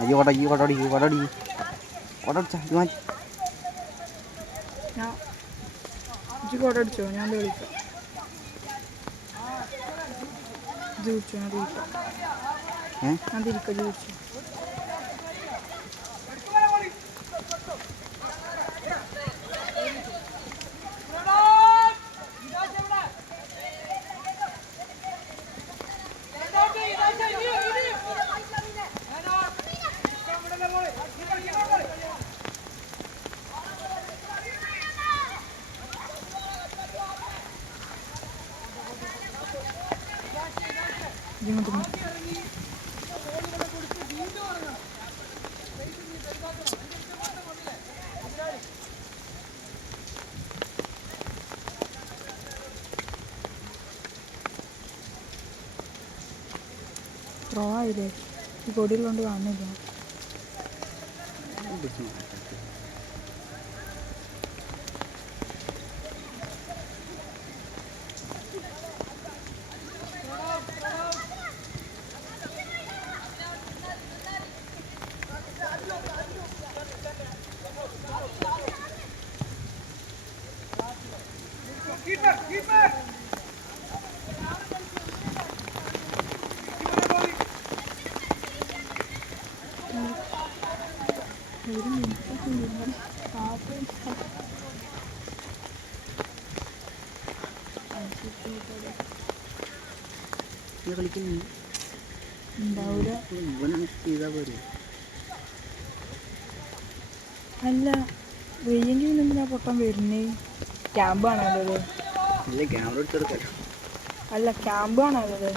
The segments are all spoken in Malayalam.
അയ്യോ കൊടടി കൊടടിച്ചാ ഇത് മാറ്റി. കൊടടിച്ചോ? ഞാൻ വിളിക്കാം. ജൂച്ചോ ഞാൻ തിരിക്കാം. ഞാൻ തിരിക്കാം ജൂച്ചു. റോയില്ലേ ഈ കൊടിയിലുകൊണ്ട് കാണുന്നില്ല. അല്ല വെയ്യെങ്കിൽ എന്തിനാ പൊട്ടം വരുന്നേ? ക്യാമ്പാണല്ലോ അല്ല ക്യാമ്പാണല്ലോ.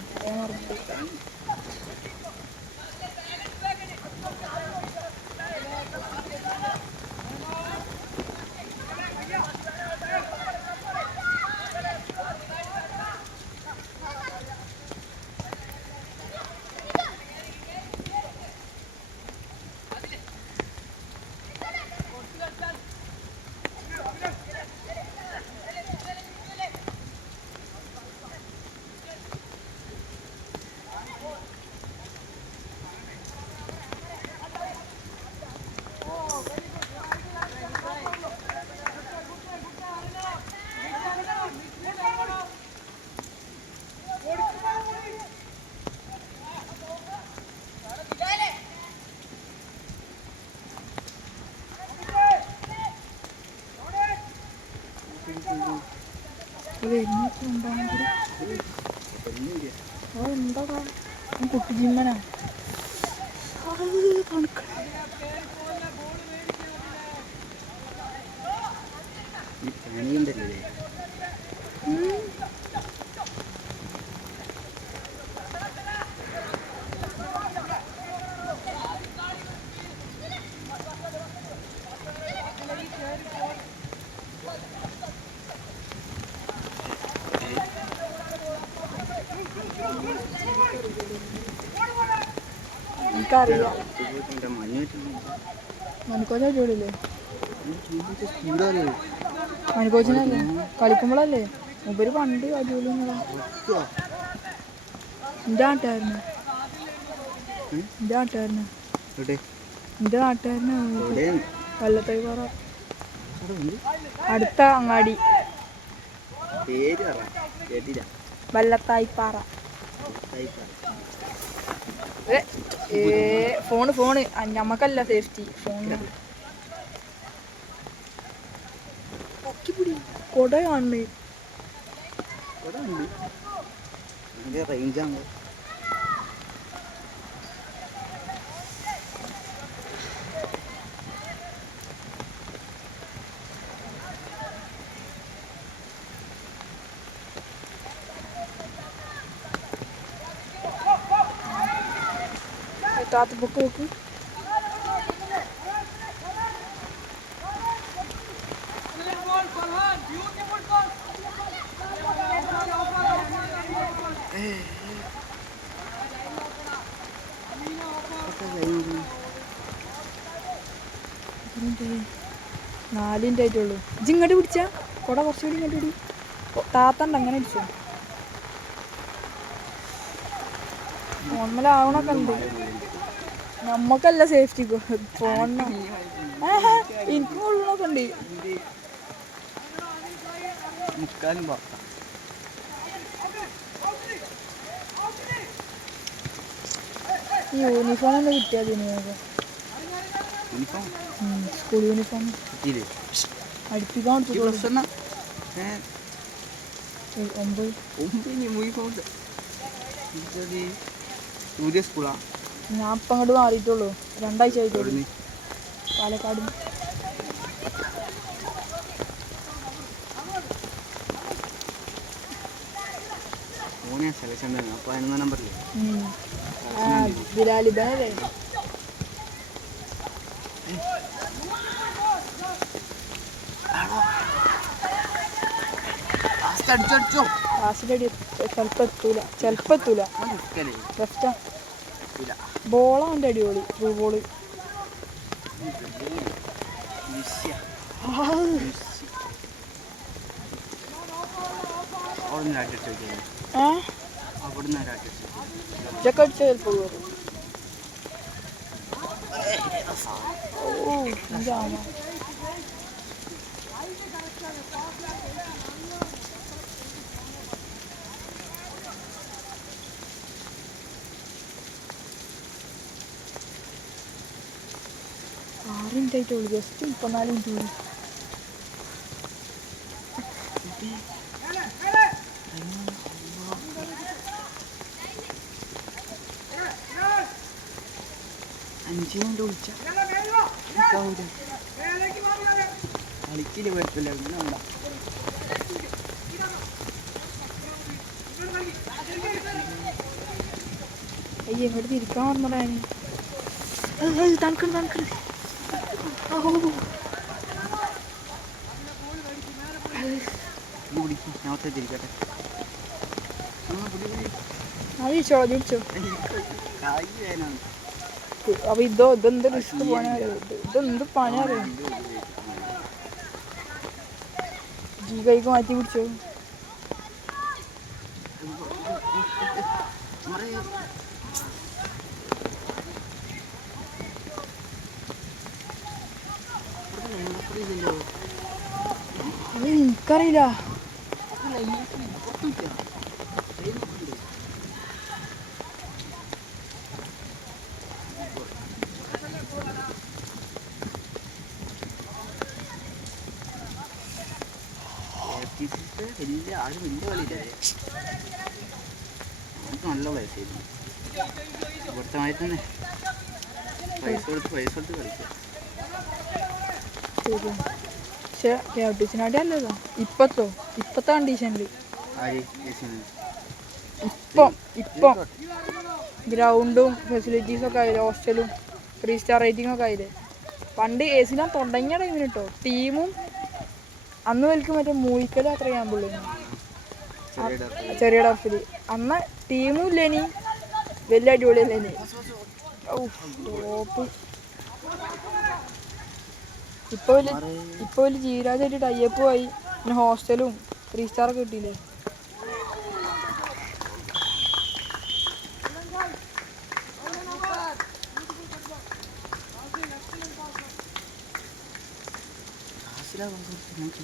എന്താ കുട്ടി ജിമ്മനാ എനിക്കറിയാം. മണിക്കോച്ച ജോലിയില്ലേ? മണിക്കോച്ചിനല്ലേ കളിക്കുമ്പോഴല്ലേ മൂപ്പര് പണ്ട് ആ ജോലി. എൻ്റെ നാട്ടുകാരന് വല്ലത്തായിപ്പാറ അടുത്ത അങ്ങാടി. വല്ലത്തായിപ്പാറ. ഫോണ് ഞമ്മക്കല്ല സേഫ്റ്റി. ഫോണിന് കൊട കാണണേ. താത്ത ബുക്ക് നോക്ക്. നാലിൻ്റെ ആയിട്ടുള്ളൂ. ഇങ്ങോട്ട് പിടിച്ചാ കുട കുറച്ചുകൂടി ഇങ്ങോട്ട് പിടി. താത്തണ്ട അങ്ങനെ അടിച്ചോ. നോർമലാവണൊക്കെ ഉണ്ട്. നമ്മക്കല്ല സേഫ്റ്റി പോണ എനിക്ക് കൊള്ളണൊക്കെ ഉണ്ട്. മുക്കാലും ഈ യൂണിഫോം ഒന്ന് കിട്ടിയാൽ സ്കൂൾ യൂണിഫോം അടുപ്പിക്കാൻ കൊടുത്തു. 9 സ്കൂളാ. ഞാൻ ഇപ്പം അങ്ങോട്ട് മാറിയിട്ടുള്ളൂ, 2 ആഴ്ച ആയിട്ടുള്ളൂ. പാലക്കാട്. സെലക്ഷൻ 11 നമ്പറില്ലേ ബിലാലിബനല്ലേ? ചിലപ്പോ എത്തൂല. ബോളാ അവൻ്റെ അടിപൊളി. ത്രൂ ബോള് ഇതൊക്കെ അടിച്ചാൽ ചിലപ്പോൾ കയറും. മിനിറ്റായിട്ടുള്ളൂ, ജസ്റ്റ് 34 മിനിറ്റ് പോയി. കളിക്കില്ല കുഴപ്പമില്ല. അയ്യ ഇങ്ങോട്ട് തിരിക്കാൻ പറഞ്ഞതാണ്. തണുക്കണം. അപ്പൊ ഇതെന്ത് റിസ്ക് ഇതെന്ത് പണിയാറോ? ജീ കൈക്ക് മാറ്റി പിടിച്ചോ. അത് എനിക്കറിയില്ല. നല്ല പ്ലേസായിരുന്നു. ഇവിടുത്തെ മാതിരി തന്നെ പൈസ കൊടുത്ത് കളിക്കുക. പക്ഷെ ക്യാപ്റ്റീസിനാട്ടി അല്ലതാ ഇപ്പത്തെ കണ്ടീഷനിൽ. ഇപ്പം ഗ്രൗണ്ടും ഫെസിലിറ്റീസും ഒക്കെ ആയില്ലേ, ഹോസ്റ്റലും 3 സ്റ്റാർ റേറ്റിംഗ് ഒക്കെ ആയില്ലേ. പണ്ട് AC തുടങ്ങിയ ടൈമിന് കേട്ടോ ടീമും അന്ന് വലിക്കും മറ്റേ മൂഴിക്കൽ അത്ര ക്യാമ്പുള്ളൂ ചെറിയ ടർഫിൽ. അന്ന് ടീമും ഇല്ലേനി, വലിയ അടിപൊളിയല്ലേനി. ടോപ്പ്. ഇപ്പോൾ ജീവരാജായിട്ട് ടൈപ്പ് ആയി. പിന്നെ ഹോസ്റ്റലും 3 സ്റ്റാറൊക്കെ കിട്ടിയില്ലേ.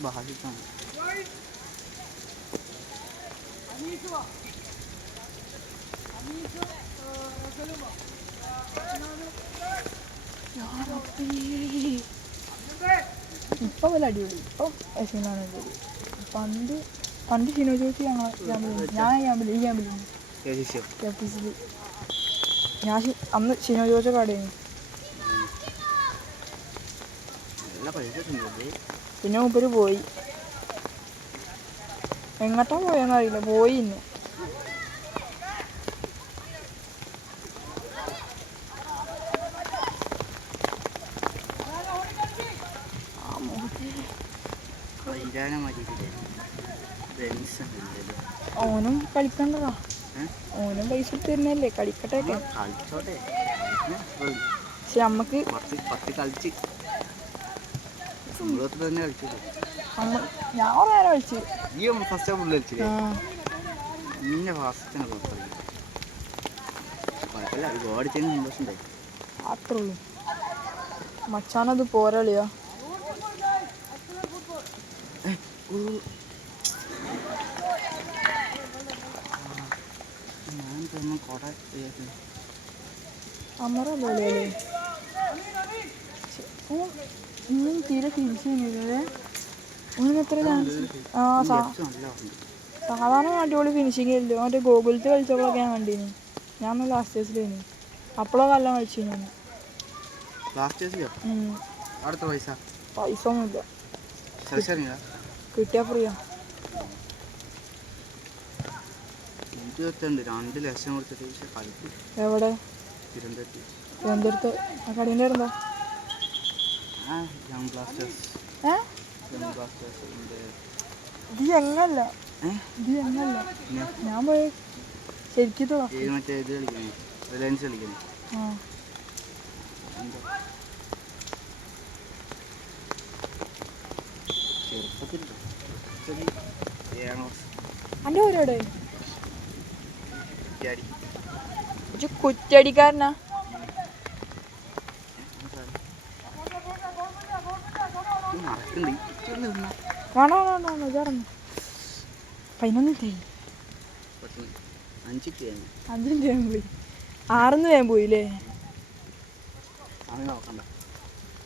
ബാധിക്കാണ്. ഇപ്പം വല്ല അടിപൊളി. ഇപ്പം എസിനാണ് അടിപൊളി. പണ്ട് ഷിനോ ചോദിച്ചു ഞാൻ ക്യാമ്പിലുണ്ട്. ഞാൻ അന്ന് ഷിനോ ചോദിച്ച കടയാണ്. പിന്നെ മൂപ്പര് പോയി. എങ്ങോട്ടാ പോയെന്നറിയില്ല, പോയി. ഇന്ന് ഓനും കളിക്കണ്ടതാ. ഓനും പൈസ തരുന്നല്ലേ, കളിക്കട്ടെ. പക്ഷെ നമ്മക്ക് ഞാൻ കുറെ നേരം കളിച്ചു. അത്രേ ഉള്ളൂ. മച്ചാനത് പോരളിയാ. അമറല്ലേ തീരെ ഫിനിഷ് ചെയ്യുന്നില്ലേ? അങ്ങനെ എത്ര ചാൻസ്? സാധാരണ അടിപൊളി ഫിനിഷിങ് അല്ലോ. മറ്റേ ഗോകുലത്ത് കളിച്ചപ്പോഴൊക്കെ ഞാൻ കണ്ടിരുന്നു. ഞാൻ ലാസ്റ്റ് സ്റ്റേജിലേന്. അപ്പോഴൊക്കെ എല്ലാം കളിച്ചു ഞാൻ. പൈസ ഒന്നുമില്ല, കിട്ടിയാ ഫ്രീയാ. 2 ലക്ഷം കൊടുത്തിട്ട് എവിടെ? തിരുവനന്തപുരത്ത്. ആ കടീൻ്റെ എന്താ? ഇത് എങ്ങല്ല ഞാൻ പോയി ശരിക്കും റിലയൻസ് കളിക്കണേ. എൻ്റെ ഓരോടെ കുറ്റടിക്കാരനാ. വേണോ ഇതറന്നു 11 5 വേഗം പോയി. 6 വേഗം പോയില്ലേ?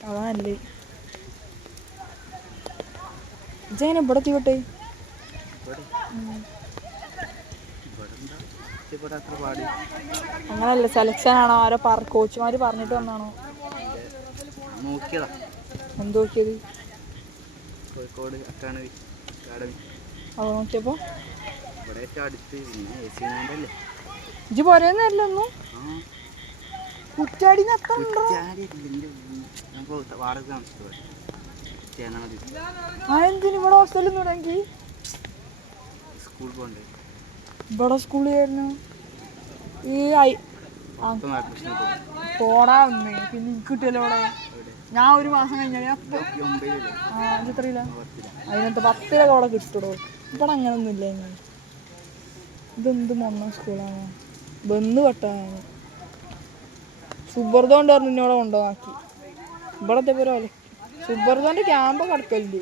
അതാണല്ലേ. ഇജെങ്ങനെ ഇവിടെ എത്തിവിട്ടെ? അങ്ങനല്ല, സെലക്ഷൻ ആണോ? ആരോ കോച്ചുമാര് പറഞ്ഞിട്ട് വന്നാണോ? എന്ത് നോക്കിയത്? കോഴിക്കോട് അക്കാഡമി. അത് നോക്കിയപ്പോ ഇജ്ജ് പോരേന്നല്ല ഒന്നും. കുറ്റാടിന്ന് എത്ര എന്തിന് ഇവിടെ ഹോസ്റ്റലിൽ തുടങ്ങി? ഇവിടെ സ്കൂളിൽ ആയിരുന്നു. ഈ പോടാ ഒന്ന്. പിന്നെ എനിക്ക് കിട്ടിയല്ലോ ഇവിടെ. ഞാൻ 1 മാസം കഴിഞ്ഞാൽ എത്രയില്ല അതിനകത്ത് 10 അവിടെ കിട്ടടോ. ഇവിടെ അങ്ങനൊന്നും ഇല്ല. ഇതെന്ത് മൊന്ന സ്കൂളാണ്. ബന്ന് പെട്ടാണ്. സുബർദോണ്ട് പറഞ്ഞു ഇന്നോടെ കൊണ്ടുവന്നാക്കി. ഇവിടത്തെ പോലെ സുബർദോന്റെ ക്യാമ്പ് കടക്കല്ലേ.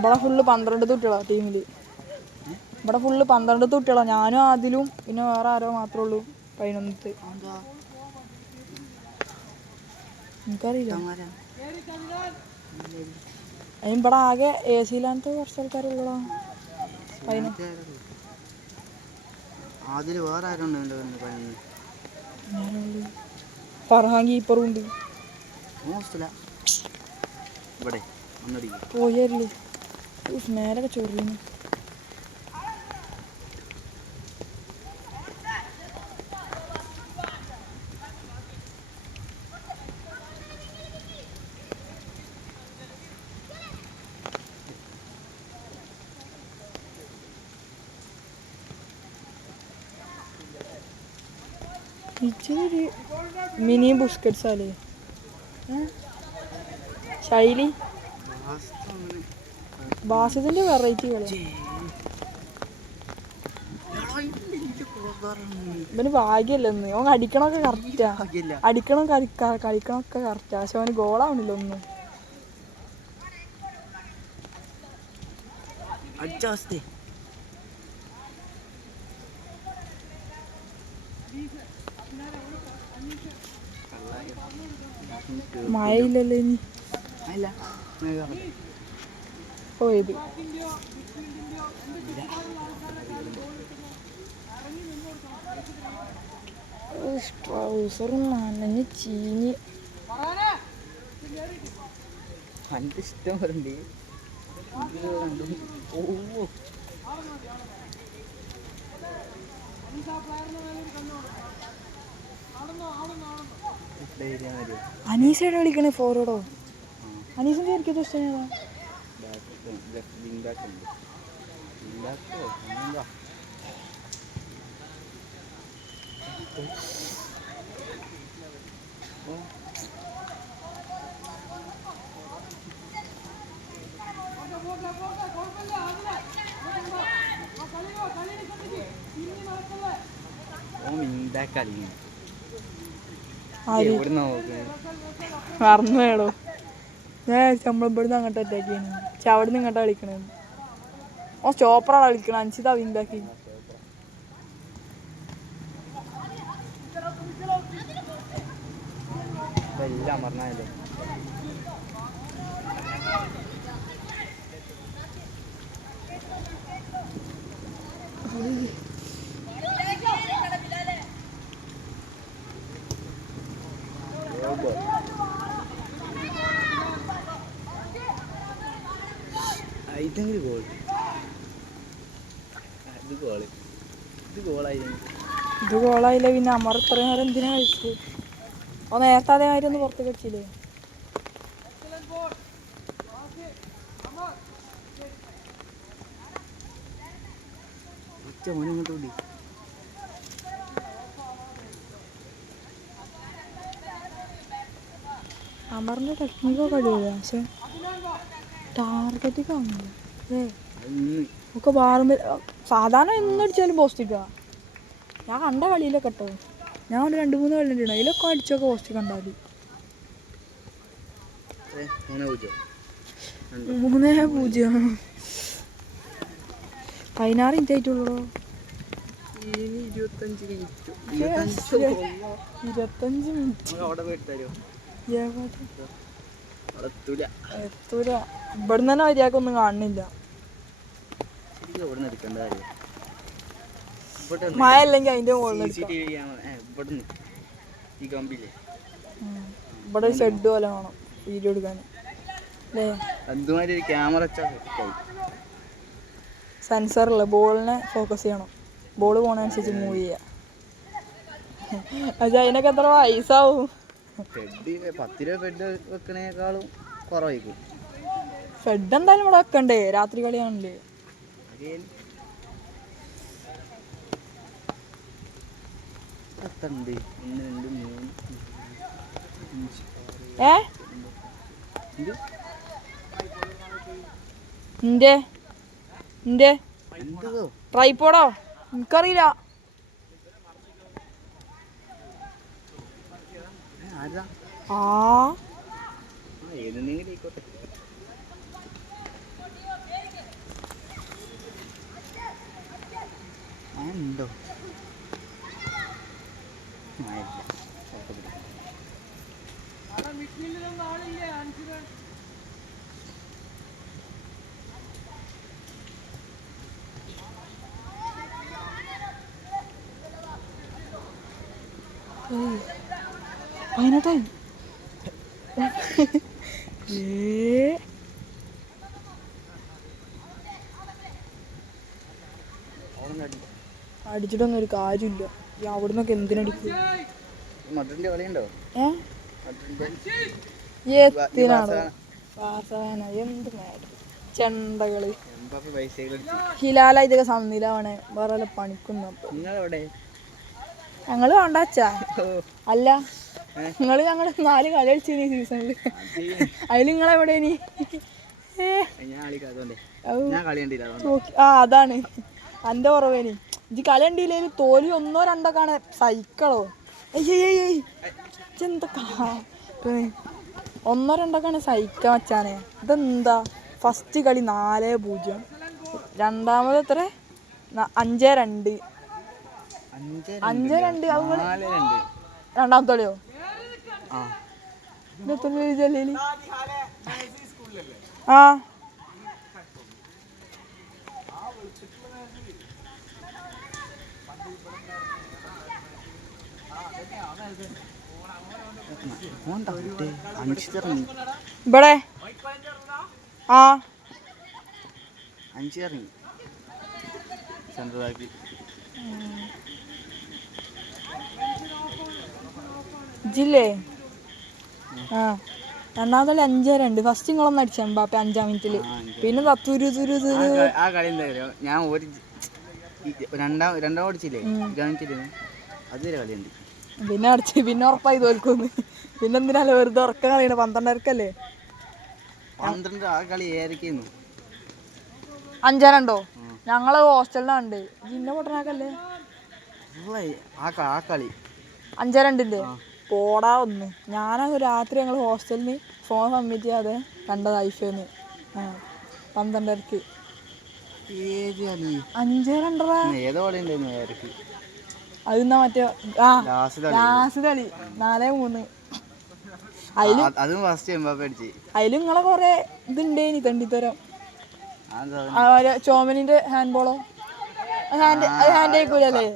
ഇവിടെ ഫുള്ള് 12 കുട്ടികളാ ടീമില്. ഇവിടെ ഫുള്ള് 12 കുട്ടികളാ. ഞാനും അതിലും പിന്നെ വേറെ ആരോ മാത്രമേ ഉള്ളൂ 11th. എനിക്കറിയില്ല. അതിന് ഇവിടെ ആകെ AC-ലാനത്തെ കുറച്ച് ആൾക്കാരുള്ളതാ. ഫർഹാൻ കീപ്പറും ഉണ്ട്. പോയല്ലേ മേലൊക്കെ ചൊറിയുന്നു. ഇച്ചിരി മിനി ബുസ്കറ്റ്സ് അല്ലേ ശൈലി? ബാസിന്റെ വെറൈറ്റി കളി. ഇവന് ഭാഗ്യല്ലെന്ന്. ഓൻ അടിക്കണൊക്കെ കറക്റ്റാ. കളിക്കണൊക്കെ കറക്റ്റാ. പക്ഷെ അവന് ഗോളാവണില്ല ഒന്നും. മഴയില്ലല്ലോ ഇനി. പോയത് ട്രൗസറും നനഞ്ഞ് ചീഞ്ഞ്. ഇഷ്ടം വരണ്ടേ? അനീസയുടെ കളിക്കണേ ഫോർവേഡോ? അനീസിന്റെ എനിക്കത് ഇഷ്ടമാണ്. മറന്നു വേണോ നമ്മളിവിടുന്ന് അങ്ങോട്ട് അറ്റാക്കിയാണ് പക്ഷെ അവിടെ നിന്ന് ഇങ്ങോട്ടാ കളിക്കണേ ഓ സ്റ്റോപ്പറാണ് കളിക്കണം അഞ്ചിതാ വിങ്കാക്കി എല്ലാം പറഞ്ഞാലേ ഇതെങ്കിലും ഗോൾ ഇത് ഗോളായില്ല പിന്നെ അമർ ഇത്ര നേരം എന്തിനാ കഴിച്ചു ഓ നേരത്തെ അതേമാതിരി ഒന്ന് പുറത്ത് കളിച്ചില്ലേ അമറിന്റെ ടെക്നിക്കൊക്കെ അടിപൊളിയാ പക്ഷെ ടാർഗറ്റ് കാണില്ല അല്ലേ ഒക്കെ ബാറുമ്പോൾ സാധാരണ എന്നടിച്ചാലും പോസ്റ്റിക്കാ ഞാൻ കണ്ട കളിയിലൊക്കെ കേട്ടോ ഞാൻ ഒരു 2-3 കളിയുണ്ട് അതിലൊക്കെ അടിച്ചൊക്കെ പോസ്റ്റ് കണ്ടാൽ മതി 3-0 16 മിനിറ്റ് ആയിട്ടുള്ളൂ 25 മിനിറ്റ് എത്തൂല ഇവിടുന്ന് തന്നെ മര്യാദക്കൊന്നും കാണുന്നില്ല മഴ അല്ലെങ്കിൽ അതിന്റെ മുകളിൽ ഇവിടെ ഷെഡ് പോലെ വേണം വീഡിയോ എടുക്കാൻ സെൻസറില്ല ബോളിനെ ഫോക്കസ് ചെയ്യണം ബോൾ പോണനുസരിച്ച് മൂവ് ചെയ്യാം പക്ഷെ അതിനൊക്കെ എത്ര പൈസാവും ഫെഡ് എന്തായാലും ഇവിടെ വെക്കണ്ടേ രാത്രി കളിയാണല്ലേ ട്രൈപ്പോഡോ എനിക്കറിയില്ല ഉണ്ടോ പതിനെട്ടായി അടിച്ചിട്ടൊന്നും ഒരു കാര്യമില്ല അവിടുന്നൊക്കെ എന്തിനടിക്കും എന്ത് ചെണ്ടകള് ഹിലാല ഇതൊക്കെ സന്നിലാവണേ വേറെ പണിക്കുന്നു ഞങ്ങള് വേണ്ടാച്ചാ അല്ല നിങ്ങള് ഞങ്ങള് 4 കളി കളിച്ചു ഈ സീസണില് അതിൽ നിങ്ങളെവിടെ ഇനി അതാണ് എൻ്റെ കുറവേനി ഇജ്ജ് കളി കണ്ടില്ലേലും തോൽവി 1-2 സൈക്കിളോ എന്തൊക്കെ 1-2 സഹിക്കാൻ വെച്ചാണ് ഇതെന്താ ഫസ്റ്റ് കളി 4-0 രണ്ടാമത് എത്ര 5-2 രണ്ടാമത്തെ കളിയോ ആ ഇവിടെ ആ 5 ഇറങ്ങി സെൻട്രലാക്കി ജില്ലേ ആ രണ്ടാമത്തെ 5-2 ഫസ്റ്റ് നിങ്ങളൊന്നും അടിച്ച എംബാപ്പെ 5-ാം മിനിറ്റില് പിന്നെ ആ കളി എന്താ ഞാൻ ഒരു രണ്ടാം അടിച്ചില്ലേ 5-ാം മിനിറ്റില് അതുവരെ കളിയുണ്ട് പിന്നെ അടിച്ച് പിന്നെ ഉറപ്പായി തോൽക്കുന്നു പിന്നെ എന്തിനാലോ വെറുതെ ഉറക്കം കളിയണ 12:30 12 ആ കളി ഏതൊക്കെയായിരുന്നു 5-2 ഞങ്ങള് ഹോസ്റ്റലിലുണ്ട് ജിന്ന പൊട്ടനാക്കല്ലേ ആ കളി 5-2 പോടാ ഒന്ന്. ഞാനങ്ങ് രാത്രി ഞങ്ങൾ ഹോസ്റ്റലിൽ നിന്ന് ഫോൺ സബ്മിറ്റ് ചെയ്യാതെ കണ്ടത് ഐഫോന്ന് 12:30. 5-2 അതെന്നാ മറ്റേ ലാസ്റ്റ് കളി 4-3. അതിലും നിങ്ങളെ കൊറേ ഇതുണ്ടേനി തണ്ടിത്തരം. ചോമനിന്റെ ഹാൻഡ് ബോളോ ഹാൻഡ് ആയിക്കൂലല്ലേ?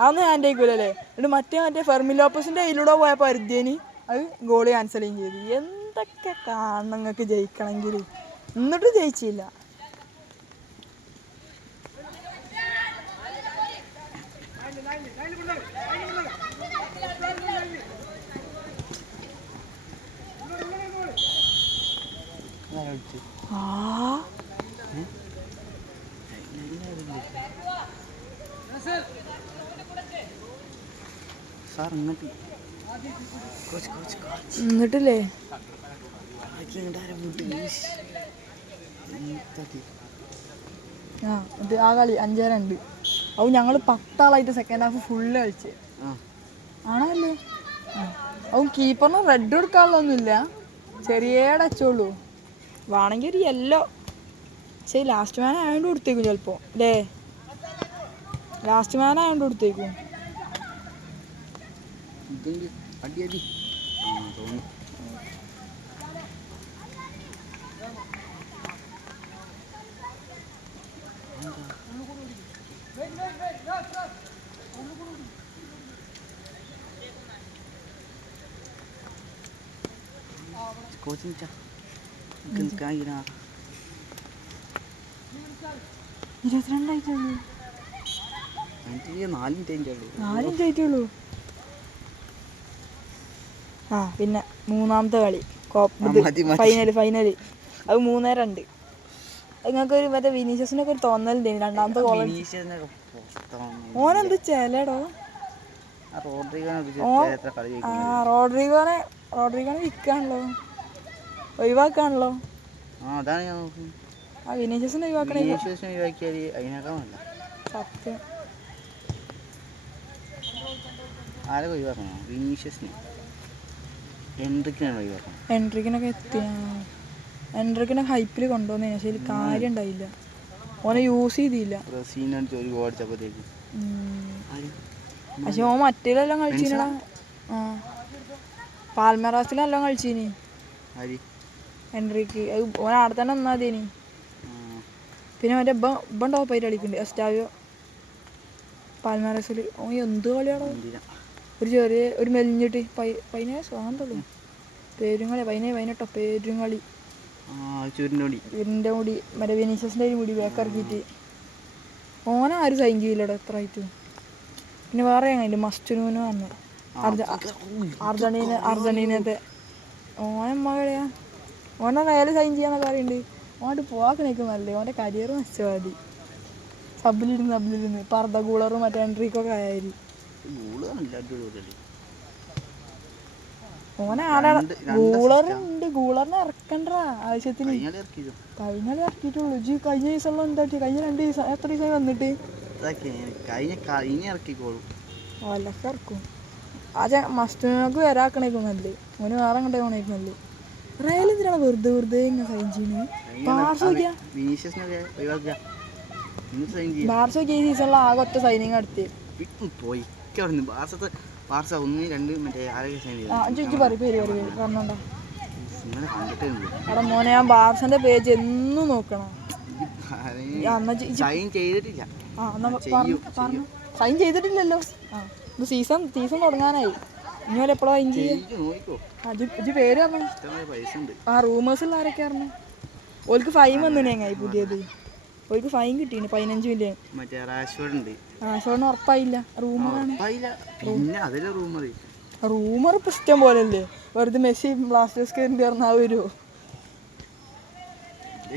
അതൊന്നും ഹാൻഡ് ആയിക്കൂലല്ലേ? എന്നിട്ട് മറ്റേ ഫെർമിൻ ലോപ്പസിന്റെ കയ്യിലൂടെ പോയപ്പോ അരുതേനി അത് ഗോള് ക്യാൻസലിങ് ചെയ്തു. എന്തൊക്കെ കാണണം നിങ്ങൾക്ക് ജയിക്കണമെങ്കിൽ, എന്നിട്ട് ജയിച്ചില്ല. എന്നിട്ടില്ലേ ആ കളി 5-2. അത് ഞങ്ങൾ 10 ആളായിട്ട് സെക്കൻഡ് ഹാഫ് ഫുള്ള് കളിച്ച് ആണല്ലേ. അതും കീപ്പറിന് റെഡ് കൊടുക്കാനുള്ളതൊന്നുമില്ല, ചെറിയ ടച്ചുള്ളൂ. വേണമെങ്കിൽ ഒരു യെല്ലോ. പക്ഷേ ലാസ്റ്റ് മാൻ ആയതുകൊണ്ട് കൊടുത്തേക്കും ചിലപ്പോൾ അല്ലേ? ലാസ്റ്റ് മാൻ ആയതുകൊണ്ട് കൊടുത്തേക്കും. കോച്ചിങ് 22 ആയിട്ടുള്ളൂ. 4 ആയിട്ടുള്ളൂ. പിന്നെ മൂന്നാമത്തെ കളി ഫൈനല് അത് 3-2. നിങ്ങൾക്ക് ഒരു മറ്റേ വിനീഷ്യസിനൊക്കെ ഒരു തോന്നലുണ്ട് രണ്ടാമത്തെ ഗോൾ. ഓനെന്ത് ചെലടോ റോഡ്രിഗോനെ വിൽക്കാണല്ലോ, ഒഴിവാക്കാണല്ലോ. വിനീഷ്യസിനെ ഒഴിവാക്കണേ സത്യം. എൻട്രിക്കിനൊക്കെ എൻട്രിക്കിനെ ഹൈപ്പിൽ കൊണ്ടുവന്നേ പക്ഷേ കാര്യം ഉണ്ടായില്ല. ഓനെ യൂസ് ചെയ്തില്ല. പക്ഷെ ഓൻ മറ്റേലെല്ലാം കളിച്ചിനാ. പാൽമറാസിലെല്ലാം കളിച്ചീനി എൻട്രിക്ക്. ഓൻ അവിടെ തന്നെ ഒന്നാതേനി. പിന്നെ മറ്റേ ഇപ്പം ടോപ്പായിട്ട് കളിക്കുന്നുണ്ട് എസ്റ്റാവിയോ പാൽമറാസിൽ. ഓൻ എന്ത് കളിയാണോ, ഒരു മെലിഞ്ഞിട്ട് 15 സ്വാന്തള്ളൂ. പേരുംകളി 18 പേരുംകളി. ഇവരിൻ്റെ മുടി മറ്റേ വിനീഷ്യസിൻ്റെ മുടി ബേക്കിറക്കിയിട്ട് ഓനെ ആരും സൈൻ ചെയ്യില്ലടോ എത്ര ആയിട്ട്. പിന്നെ വേറെ എങ്ങനെ മസ്റ്റുനൂന്ന് വന്നു അർജന്റീനത്തെ. ഓനമ്മ കളിയാ. ഓനെ റയൽ സൈൻ ചെയ്യാന്നൊക്കെ പറയുന്നുണ്ട്. ഓൻ്റെ പോവാക്കണേക്കും നല്ലേ. ഓൻ്റെ കരിയർ നഷ്ടമാതി. സബിലിരുന്ന് പർദ്ദ കൂളറും മറ്റേ എൻട്രിക്കൊക്കെ ആയാലും ഓനെ ആടെ ഗൂളറുണ്ട്. ഗൂളറിനെ ഇറക്കണ്ട ആവശ്യത്തിന്. കഴിഞ്ഞ ഇറക്കിയിട്ടുള്ളൂ. കഴിഞ്ഞ ദിവസമുള്ള എന്താ കഴിഞ്ഞ 2 ദിവസം എത്ര ദിവസമായി വന്നിട്ട് ഓലൊക്കെ ഇറക്കും. ആ മസ്റ്റിനൊക്കെ വരാക്കണേക്കും നല്ലേ. ഓന് വേറെ അങ്ങോട്ടേ പോണേക്കും നല്ലേ. റയൽ എന്തിനാണ് വെറുതെ ഇങ്ങനെ സൈൻ ചെയ്യുന്നത്? ബാർസ ഈ സീസണിൽ ആകെ ഒറ്റ സൈനിങ് നടത്തി. പറഞ്ഞോണ്ടാ എടാ മോനെ, ഞാൻ ബാർസന്റെ പേജ് എന്നും നോക്കണം. സൈൻ ചെയ്തിട്ടില്ലല്ലോ. സീസൺ തുടങ്ങാനായി. ഇനി വരെ എപ്പോഴാ സൈൻ ചെയ്യും? പേര് പറഞ്ഞു. റൂമേഴ്സുള്ള ആരൊക്കെ പറഞ്ഞു? ഓൽക്ക് ഫൈൻ വന്നിനെങ്ങായി പുതിയത്. ഓൽക്ക് ഫൈൻ കിട്ടീന് 15 മില്യൺ. റാഷ്ഫോർഡിന് ഉറപ്പായില്ല. റൂമർ ഇപ്പൊ ഇഷ്ടം പോലല്ലേ. വെറുതെ മെസ്സി ബ്ലാസ്റ്റേഴ്സ് പറഞ്ഞാ വരുമോ?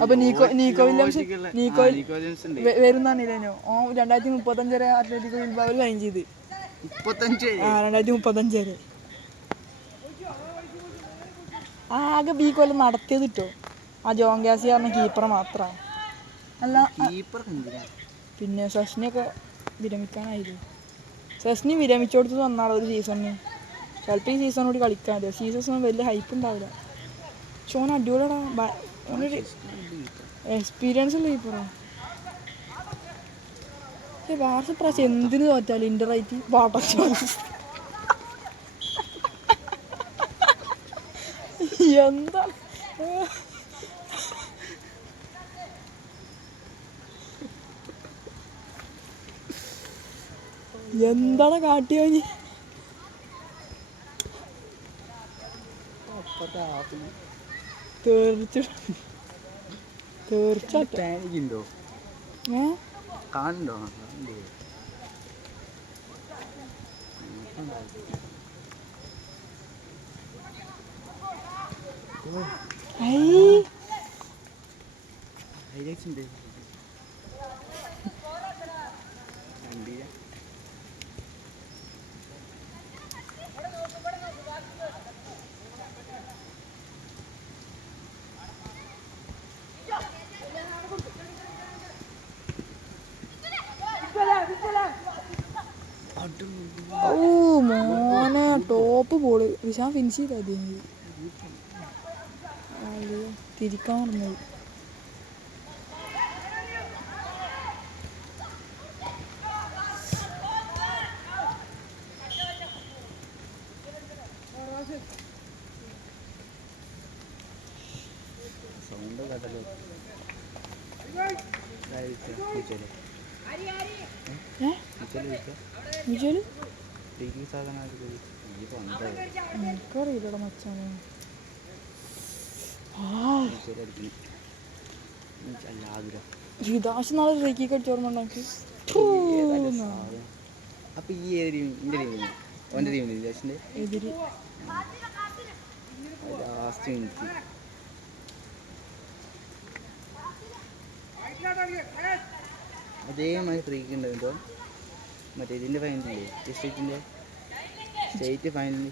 അപ്പൊ നീക്കോ വില്യംസ് വരുന്നാണില്ലേനോ? 2035 വരെ അത്ലറ്റിക്കോ ബിൽബാവിൽ സൈൻ ചെയ്ത്. 2035 വരെ. ആകെ ബി കൊല്ലം നടത്തിയത് കിട്ടോ ആ ജോൺ ഗ്യാസി പറഞ്ഞ കീപ്പർ മാത്രമാണ്. അല്ല പിന്നെ ശശിനൊക്കെ വിരമിക്കാനായില്ലേ? സെസ്നി വിരമിച്ചോടത്ത് വന്നാളോ ഒരു സീസണിന്. ചിലപ്പോൾ ഈ സീസൺ കൂടി കളിക്കാൻ മതി. സീസൺ വലിയ ഹൈപ്പ് ഉണ്ടാവില്ല. പക്ഷെ ഓൻ അടിപൊളിയാടാ. ഓനൊരു എക്സ്പീരിയൻസ് ഉള്ള കീപ്പറാ. ബാർസ പ്രാവശ്യം എന്തിനു തോറ്റാലും ഇന്ററായിട്ട് പാട്ടച്ചോ എന്താ എന്താണ് കാട്ടിയോഞ്ഞി? തീർച്ചയായിട്ടും കാണുന്നുണ്ടോ? ഓ മോനെ ടോപ്പ് ബോള്. വിശാൻ ഫിനിഷ് ചെയ്താൽ തിരിക്കാൻ പറഞ്ഞത്. സൗണ്ട് കേട്ടല്ലോ. എനിക്കറിയില്ലടാ മച്ചാനെ. ഹിതാശ് നാളെ റേക്കിക്ക് അടിച്ചോർമ്മണ്ടാക്കി. അപ്പൊ ഈ ഓന്റെ ടീമിന് ഹിതാശിന്റെ എതിര് ലാസ്റ്റ് മിനിറ്റ് അതേമാതിരി ഫ്രീക്ക് ഉണ്ടായിരുന്നോ മറ്റേ ഇതിൻ്റെ ഫൈനലില്ലേ ഡിസ്ട്രിക്റ്റിൻ്റെ സ്റ്റേറ്റ് ഫൈനലിൽ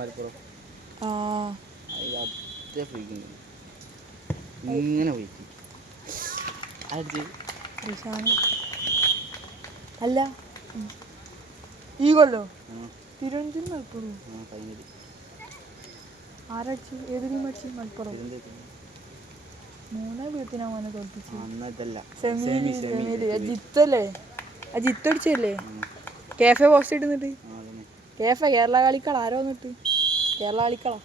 മലപ്പുറം അതേ ഫ്രീക്ക് ഉണ്ട് ഇങ്ങനെ പോയിട്ട് അടിച്ച് അല്ല ഈ കൊല്ലോ തിരുവനന്തപുരം മലപ്പുറം ഫൈനൽ ആരടിച്ചു? ഏത് ടീം അടിച്ചു? മലപ്പുറം. 3 വീട്ടിനാ മോനെ തോൽപ്പിച്ചു. സെമിയില് ജിത്തല്ലേ? ജിത്തടിച്ചല്ലേ? കേഫെ പോസ്റ്റ് ഇടുന്നിട്ട് കേരള കളിക്കള ആരോ വന്നിട്ട് കേരള കളിക്കളാ.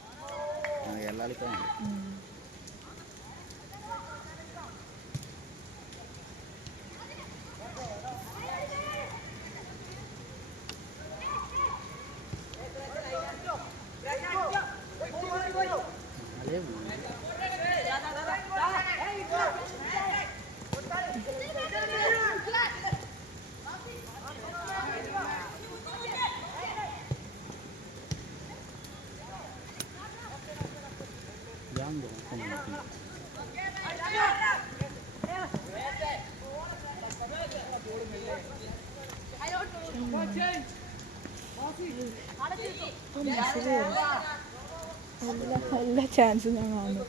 എല്ലാ ചാൻസും ഞാൻ കാണുന്നു.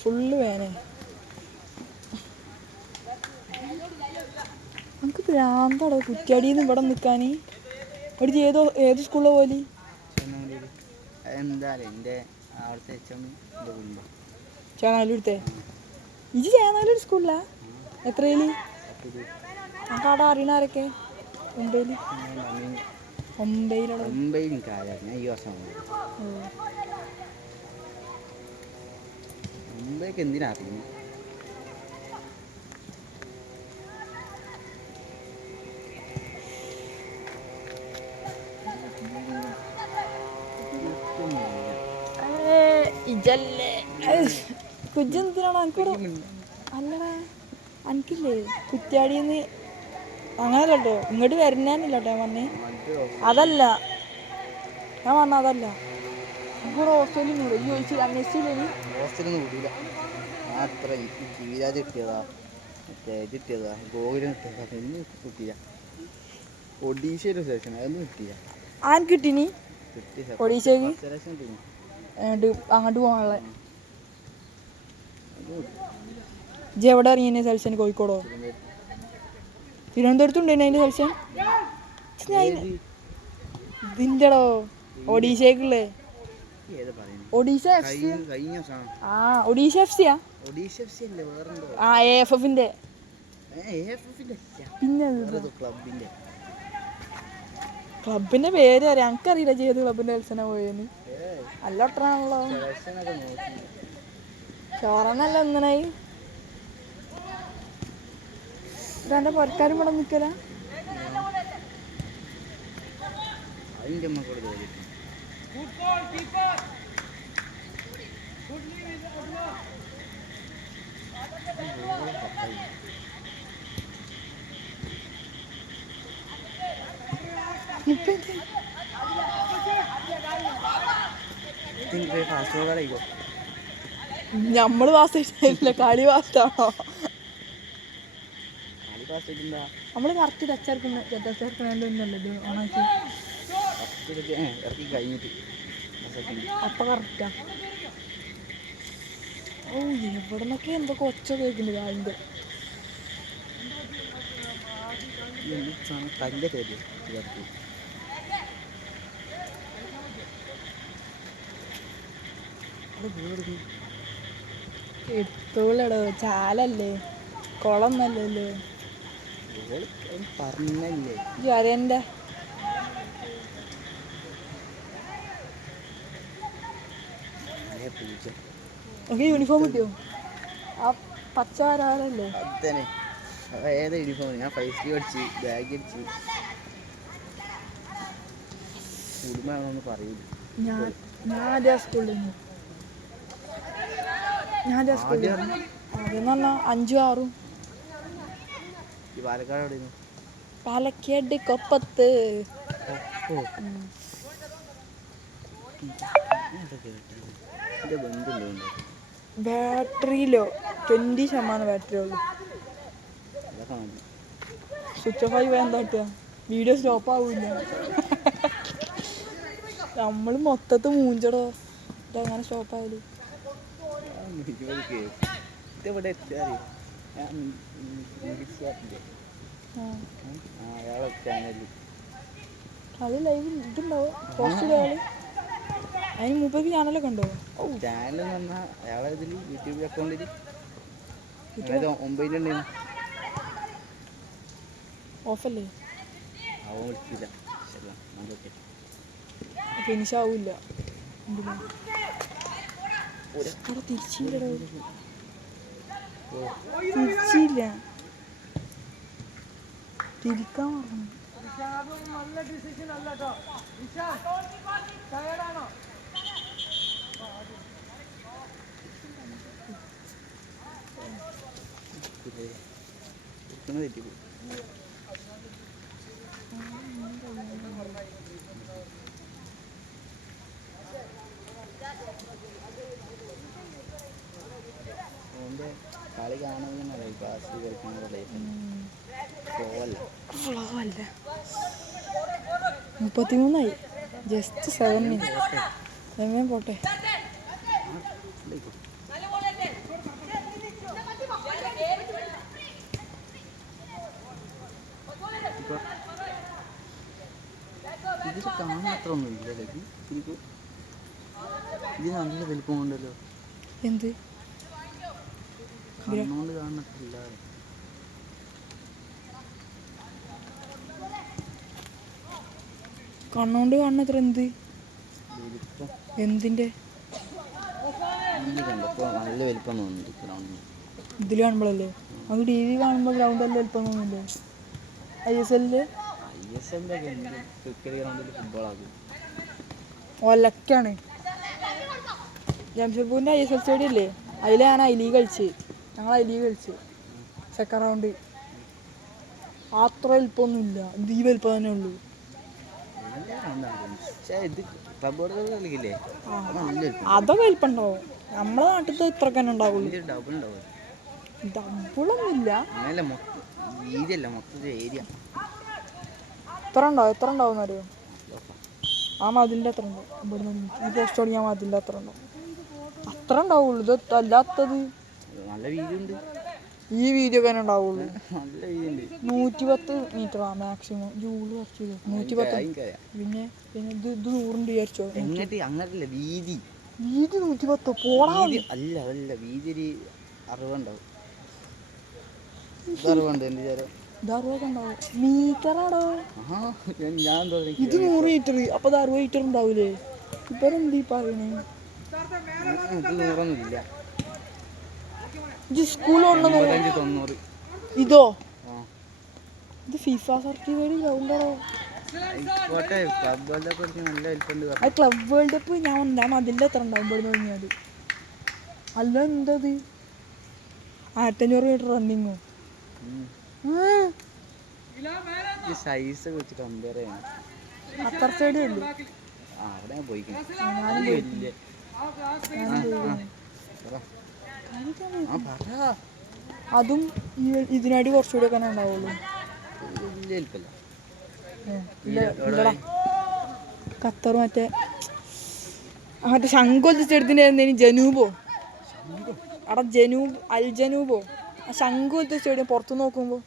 ഫുള്ള് വേനെ നമുക്ക് ഭ്രാന്തടോ കുറ്റിയാടിന്ന് ഇവിടെ നിൽക്കാൻ. ഒരു ഏത് സ്കൂളിലെ പോലെ ചേനാലൂടുത്തെ ഇജ് ചേനാലൂർ സ്കൂളിലാ? എത്രയില്? നമുക്ക് അവിടെ അറിയണ ആരൊക്കെ? മുംബൈക്ക് എന്തിനാ അറിയുന്നത്? ഇജല്ലേ കുജെന്തിനാണ് എനിക്കൂടെ അല്ലടാ എനിക്കില്ലേ കുറ്റിയാടിന്ന് അങ്ങനല്ല കേട്ടോ. ഇങ്ങോട്ട് വരുന്നേന്നില്ല കേട്ടോ ഞാൻ പറഞ്ഞേ. അതല്ല ഞാൻ പറഞ്ഞ അതല്ല. ഇവിടെ ഹോസ്റ്റലിൽ കൂടെ ഈ ചോദിച്ചു അന്വേഷിച്ചില്ലേ? ഹോസ്റ്റലൊന്നും കൂടിയില്ല. അത്ര ജീവിരാജ് കിട്ടിയതാ, മറ്റേ കിട്ടിയതാ, ഗോകുലം കിട്ടിയതാ, ഒന്നും കിട്ടിയില്ല. ഒഡീഷയിലെ സെലക്ഷൻ അതൊന്നും കിട്ടിയില്ല. ആൻ കിട്ടിനി ഒഡീഷക്ക് അങ്ങോട്ട് പോകാനുള്ള. ഇജ്ജ് എവിടെ ഇറങ്ങിയ സെലക്ഷൻ? കോഴിക്കോടോ? തിരുവനന്തപുരത്തുണ്ട് അതിൻ്റെ സെലക്ഷൻ ഇതിൻ്റെടോ ഒഡീഷയ്ക്കുള്ളേ ഒഡീഷ എഫ് സി ആ ഒഡീഷ എഫ് സിയാ ആ AFF-ന്റെ പിന്നെ ക്ലബിന്റെ പേര് അറിയാം എനിക്കറിയില്ല ചെയ്ത് ക്ലബിന്റെ സെലക്ഷനാ പോയെന്ന് നല്ല ഒട്ടനാണല്ലോ ചോറന്നല്ല ഒന്നായി എന്റെ പുറക്കാരും ഇവിടെ നിൽക്കല നമ്മള് വാസില്ല കളി വാസ്റ്റാണോ നമ്മള് കറക്റ്റ് ടച്ചേർക്കണല്ലോ ഓണാക്കി അപ്പൊ കറക്റ്റാ ഓ ഇവിടെ നിന്നൊക്കെ എന്തൊക്കെ ഒച്ച കേൾക്കുന്നുണ്ട് അതിന്റെ എത്തോളടോ ചാലല്ലേ കുളന്നല്ലല്ലോ ജരന്റെ യൂണിഫോം കിട്ടിയോ ആ പച്ച വരാറല്ലേ ഏതാ യൂണിഫോം ഞാൻ ഫൈസ് അടിച്ച് ബാഗ് അടിച്ച് കുടുംബമാണെന്ന് പറയൂല ഞാൻ ആദ്യം സ്കൂളിൽ ആദ്യം പറഞ്ഞാൽ 5ഉം 6ഉം പാലക്കാട് പാലക്കാട് കൊപ്പത്ത് ബാറ്ററിയിലോ 20% ബാറ്ററി ഉള്ളു സ്വിച്ച് ഓഫ് ആയി വേണ്ട കിട്ടുക വീഡിയോ സ്റ്റോപ്പ് ആവില്ല നമ്മൾ മൊത്തത്ത് മൂഞ്ചടോ ഇതങ്ങനെ സ്റ്റോപ്പായാലും കളി ലൈവ് ഇതുണ്ടാവും പോസ്റ്റ് കളി അതിന് 30 ചാനലൊക്കെ ഉണ്ടോ ചാനൽ പറഞ്ഞാൽ അയാളെ ഇതിൽ യൂട്യൂബ് അക്കൗണ്ടിൽ 9 ഓഫല്ലേ അവൻ വിളിച്ചില്ല ഫിനിഷ് ആവില്ല തിരിച്ചില്ല തിരിക്കാൻ തെറ്റിപ്പോ ഓൻ്റെ കളി കാണുന്നതല്ലേ ക്ലാസ് കളിക്കുന്നതല്ലേ ഫ്ലോ അല്ല 33 ജസ്റ്റ് 7 മിനിറ്റ് എങ്ങനെ പോട്ടെ ഇതിൽ കാണാൻ അത്ര ഒന്നും ഇല്ലല്ലേ ഇത് നല്ല വലിപ്പം ഉണ്ടല്ലോ എന്ത് കണ്ണുകൊണ്ട് കാണത്തില്ല കണ്ണുകൊണ്ട് കാണുന്നത്ര എന്ത് എന്തിന്റെ നല്ല വലിപ്പം തോന്നുന്നു ഗ്രൗണ്ടിന് ഇതിൽ കാണുമ്പോഴല്ലേ നമുക്ക് TV കാണുമ്പോൾ ഗ്രൗണ്ട് നല്ല വലിപ്പം തോന്നില്ലേ ISL ക്രിക്കറ്റ് ഗ്രൗണ്ടിൽ ഫുട്ബോളാകും ഒലക്കാണ് ജംഷഡ്പൂരിൻ്റെ ISL സ്റ്റേഡിയം ഇല്ലേ അതിൽ ഞാൻ ലീഗ് കളിച്ച് ഞങ്ങൾ ലീഗ് കളിച്ച് സെക്കൻഡ് റൗണ്ട് അത്ര വലിപ്പമൊന്നുമില്ല ഈ വലിപ്പം തന്നെ ഉള്ളൂ അതൊക്കെ വലിപ്പം ഉണ്ടാവും നമ്മളെ നാട്ടിലത്തെ ഇത്രയൊക്കെ തന്നെ ഉണ്ടാവുള്ളൂ ഡബിളൊന്നുമില്ല എത്ര ഉണ്ടാവും അറിയോ ആ മതിലിൻ്റെ അത്ര ഉണ്ടാവും ഇവിടുന്ന് ഈ പോസ്റ്റ് തുടങ്ങിയ മതിലിൻ്റെ അത്ര ഉണ്ടാവും അത്ര ഉണ്ടാവുള്ളൂ ഇത് അല്ലാത്തത് നല്ല വീതിയുണ്ട് ഈ വീഡിയോ ഒക്കെ ഉണ്ടാവുള്ളൂ. നല്ല വീതിയുണ്ട്. 110 മീറ്ററാ മാക്സിമം. ജൂള് കുറച്ച് 110. പിന്നെ പിന്നെ ഇത് 100 വിചാരിച്ചോ? അങ്ങനല്ല വീതി. വീതി 110 പോടാ. അല്ല അതല്ല വീതി ഒരു 60 ഉണ്ടാവും. 60 ഉണ്ട് എൻ്റെ വിചാരം. ഇത് 60 ഉണ്ടാവും. മീറ്ററാടോ. ഞാൻ ഇത് 100 മീറ്റർ. അപ്പോൾ ഇത് 60 മീറ്റർ ഉണ്ടാവൂലേ? ഇവരെന്തീ പറയണേ? ഇത് 100ഒന്നുമില്ല. ഇത് സ്കൂൾ 90. ഇതോ? ഇത് ഫിഫ സർട്ടിഫൈഡ് ഗ്രൗണ്ടാണോ? അത് ക്ലബ് വേൾഡ് കപ്പ് ഞാൻ അതിൻ്റെ എത്ര ഉണ്ടാവും ഇവിടെ തുടങ്ങിയത്? അല്ല എന്തത് 1500 മീറ്റർ റണ്ണിങ്ങോ? സൈസ് വെച്ച് കമ്പയർ ചെയ്യണം. അപ്പർ സൈഡ് അല്ലേ? അവിടെ ഞാൻ പോയി. അതും ഇതിനായിട്ട് കുറച്ചുകൂടി ഒക്കെ ഉണ്ടാവുള്ളൂ. ഖത്തർ മറ്റേ ശംഖോൽ സ്റ്റേഡിയത്തിൻ്റെ ജനൂബോ അവിടെ അൽ ജനൂബോ ആ ശംഖോലത്തെ സ്റ്റേഡിയം പുറത്ത് നോക്കുമ്പോൾ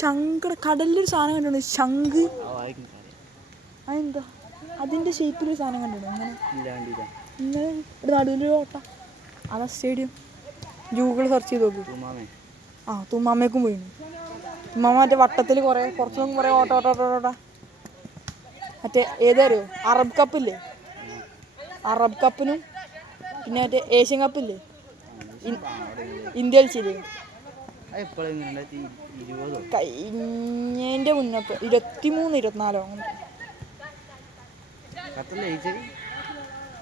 ശംഖയുടെ കടലിലൊരു സാധനം കണ്ടിട്ടുണ്ട്. ശംഖ് അതെന്താ അതിൻ്റെ ഷേപ്പിലൊരു സാധനം കണ്ടിട്ടുണ്ട്. ഇങ്ങനെ ഒരു നടുവിലൊരു ഓട്ട അതാ സ്റ്റേഡിയം. ഗൂഗിൾ സെർച്ച് ചെയ്ത് നോക്കും. തുമ്മാമേക്കും പോയി. തുമ്മാമ മറ്റേ വട്ടത്തിൽ കുറച്ച് നോക്കും കുറേ ഓട്ട മറ്റേ ഏതറിയോ അറബ് കപ്പില്ലേ? അറബ് കപ്പിനും പിന്നെ മറ്റേ ഏഷ്യൻ കപ്പില്ലേ ഇന്ത്യ കളിച്ചില്ലേ? കഴിഞ്ഞതിൻ്റെ മുന്നത്തെ 23, 24 അങ്ങനെ.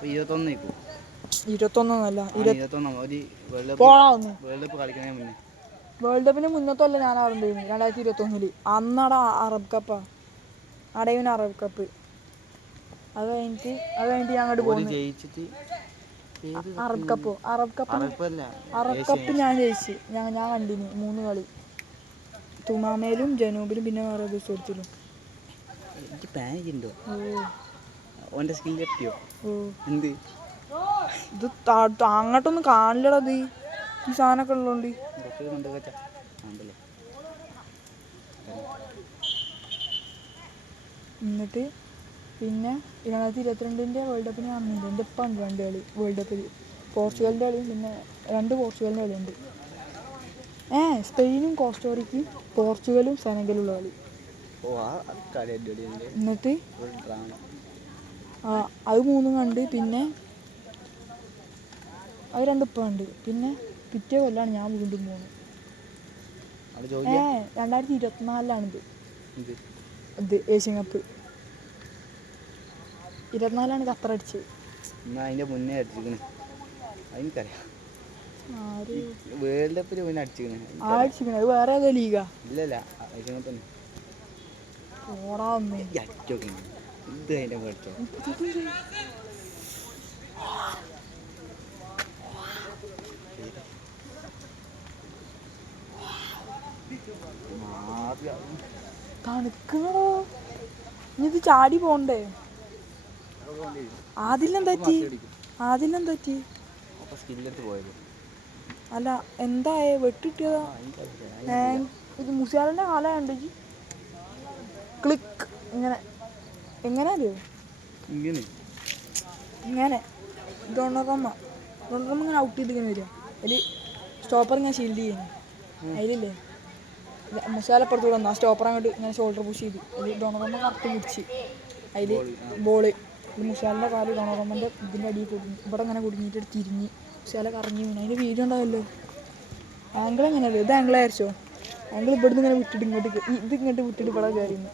21 വേൾഡ് കപ്പിന് മുന്നത്തല്ല ഞാൻ അവിടെ ഉണ്ടായിരുന്നു 2021. അന്നവിടെ അറബ് കപ്പാ. അടയുന്ന അറബ് കപ്പ്. അത് കഴിഞ്ഞിട്ട് ഞാൻ അങ്ങോട്ട് പോകുന്നു. അറബ് കപ്പ് ഞാൻ ജയിച്ച്. ഞാൻ കണ്ടിന് 3 കളി. തുമാമയിലും ജനൂബിലും പിന്നെ വേറെ ദിവസത്തിലും. ഇത് അങ്ങോട്ടൊന്നും കാണില്ലടാ. ഇത് ഈ സാധനമൊക്കെ ഉള്ളതുകൊണ്ട് എന്നിട്ട് പിന്നെ 2022 വേൾഡ് കപ്പിന് വന്നിട്ടുണ്ട്. എൻ്റെ ഇപ്പം ഉണ്ട് 2 കളി വേൾഡ് കപ്പിൽ. പോർച്ചുഗലിൻ്റെ കളിയും പിന്നെ 2 പോർച്ചുഗലിൻ്റെ കളിയുണ്ട്. സ്പെയിനും കോസ്റ്റോറിക്കയും പോർച്ചുഗലും സെനഗലുള്ള കളി. എന്നിട്ട് അത് 3 കണ്ട്. പിന്നെ അത് 2 ഇപ്പം ഉണ്ട്. പിന്നെ പിറ്റേ കൊല്ലാണ് ഞാൻ വീണ്ടും പോകുന്നത്. 2024 ഇത് ഏഷ്യൻ കപ്പ് 24 ഖത്തർ അടിച്ചത്. അതിന്റെ മുന്നേ അടിച്ചിരിക്കണേ. വേൾഡ് കപ്പിൽ മുന്നേ അടിച്ചിരിക്കണേ. അത് വേറെ ഏതോ ലീഗാ? ഇല്ലല്ല ഏഷ്യൻ കപ്പ് തന്നെ. ഇത് അതിന്റെ മേടിച്ചോ. തണുക്കണോ? ഇത് ചാടി പോണ്ടേ? ആദിലെന്താ പറ്റി? അല്ല എന്താ വെട്ടിട്ടിയതാ? ഇത് മുസിയാലിന്റെ കാലുണ്ട്. ക്ലിക്ക് എങ്ങനെ അറിയോ? ഇങ്ങനെ ഡൊണറമ്മ ഇങ്ങനെ ഔട്ട് ചെയ്തിങ്ങനെ വരിക. അതിൽ സ്റ്റോപ്പർ ഇങ്ങനെ ഷീൽഡ് ചെയ്യുന്നു. അതിലില്ലേ മുസാലപ്പുറത്ത് കൂടെ വന്നു. ആ സ്റ്റോപ്പർ അങ്ങോട്ട് ഇങ്ങനെ ഷോൾഡർ പുഷ് ചെയ്തു. അതിൽ ഡൊണറമ്മ കറക്റ്റ് പിടിച്ച് അതിൽ ബോള് മുസാലിൻ്റെ കാല് ഡൊണറമ്മൻ്റെ ഇതിൻ്റെ അടിയിൽ കുടുങ്ങി. ഇവിടെ ഇങ്ങനെ കുടുങ്ങിയിട്ട് തിരിഞ്ഞ് മുസാല കറങ്ങി വീണു. അതിൻ്റെ വീഡിയോ ഉണ്ടാവല്ലോ. ആംഗിൾ എങ്ങനെയല്ലോ? ഇത് ആംഗിൾ ആയിരിച്ചോ? ആംഗിൾ ഇവിടുന്ന് ഇങ്ങനെ വിട്ടിട്ട് ഇങ്ങോട്ട് വിട്ടിട്ട് ഇവിടെ കയറിയുന്നു.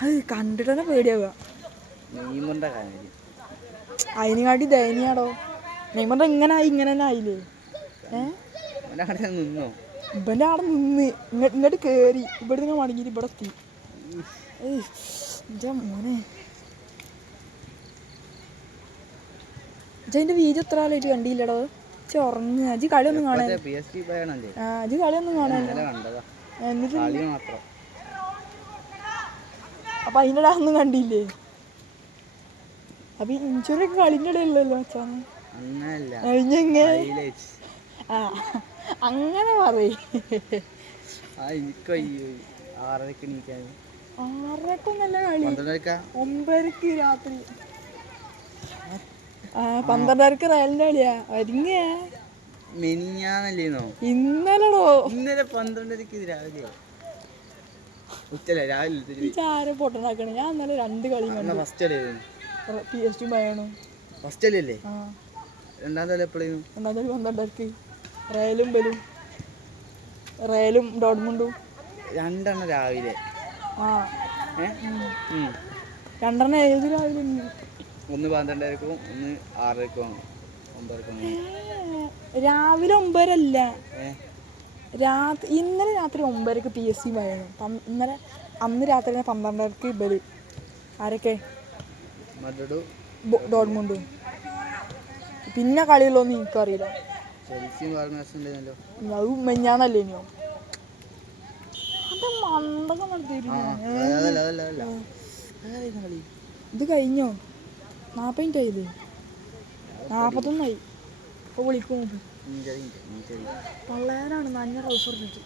അത് കണ്ടിട്ട് തന്നെ പേടിയാവുക. അതിനെക്കാട്ടി ദയനീയാടോ. നെയ്മറിന്റെ ഇങ്ങനെ തന്നെ ആയില്ലേ? ഇവൻ്റെ അവിടെ നിന്ന് ഇങ്ങോട്ട് കയറി ഇവിടെ നിങ്ങൾ മടങ്ങിയിട്ട് ഇവിടെ എത്തി. മോനെ ഇജതിൻ്റെ വീഡിയോ എത്ര ആളായിട്ട് കണ്ടില്ലടോ? ഉറങ്ങുക. അജി കളിയൊന്നും കാണാൻ അജി കളിയൊന്നും കാണാനില്ല. എന്നിട്ട് അപ്പൊ അതിൻ്റെ ഒന്നും കണ്ടില്ലേ? അപ്പൊ ഇൻഷുറൊക്കെ കളിൻ്റെ ഇടയിലല്ലോ അച്ഛാ. അങ്ങനല്ല കഴിഞ്ഞെങ്ങനെ ഹൈലൈറ്റ്സ്. ആ അങ്ങനെ പറയ്. ആ എനിക്ക് അയ്യോ 6:30 എണീക്കാൻ 6:00-ഒന്നല്ല കളി, 12:30 9:00 രാത്രി. 12:30 റയലിന്റെ കളിയാ. ഒരുങ്ങിയ മെനിഞ്ഞാന്നല്ലേന്നോ? ഇന്നലെടോ. ഇന്നലെ 12:30 രാവിലെ ഉച്ചല്ലേ രാവിലെ ആരെ പൊട്ടനാക്കണേ. ഞാൻ ഇന്നലെ 2 കളിയും കണ്ടു. ഫസ്റ്റ് അല്ലായിരുന്നു? PSG ബയേണും. ഫസ്റ്റ് അല്ലേ? ആ രണ്ടാം തല എപ്പോഴേനും? രണ്ടാം കളി 12:30 റയലും ഡോട്ട്മുണ്ടും. 2 രാവിലെ. ആ 2 ഏത് രാവിലെ? ഒന്ന് 12:30-ക്കും ഒന്ന് 6:30-ക്കും 9:00-ക്കും. രാവിലെ 9:00 അല്ല, ഇന്നലെ രാത്രി 9:00 PSG ബയേണും. ഇന്നലെ അന്ന് രാത്രി 12:30 ഇവര് ആരൊക്കെ ഡോട്ട്മുണ്ടും. പിന്നെ കളിയുള്ളൊന്നും എനിക്കറിയില്ല. അത് മെഞ്ഞാന്നല്ലേ ഇനിയോ? അത് മണ്ടകം നടത്തിയിരുന്നു. ഇത് കഴിഞ്ഞോ? 40 മിനിറ്റ് ആയില്ലേ? 41 ഇപ്പൊ വിളിക്കും. പള്ളേരാണ് നഞ്ഞ ട്രൗസർ ഇട്ടിട്ട്.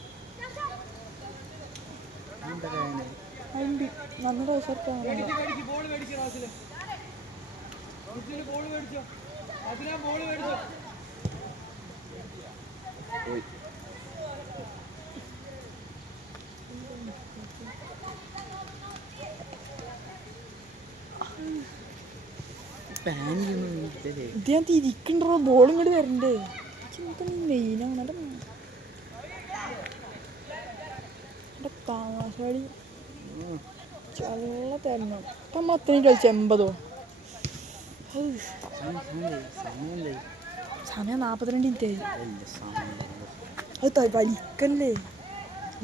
നല്ല ട്രൗസർ ഇത് ഞാൻ തിരിക്കണ്ടോ? ബോൾ ഇങ്ങോട്ട് വരണ്ടേ? മെയിനാണ് താമസടി ചള്ള തരണം. ഇപ്പം നമ്മൾ അത്രയും കളിച്ചു 80. സമയം 42 മിനിറ്റ് ആയി. അത് വലിക്കല്ലേ,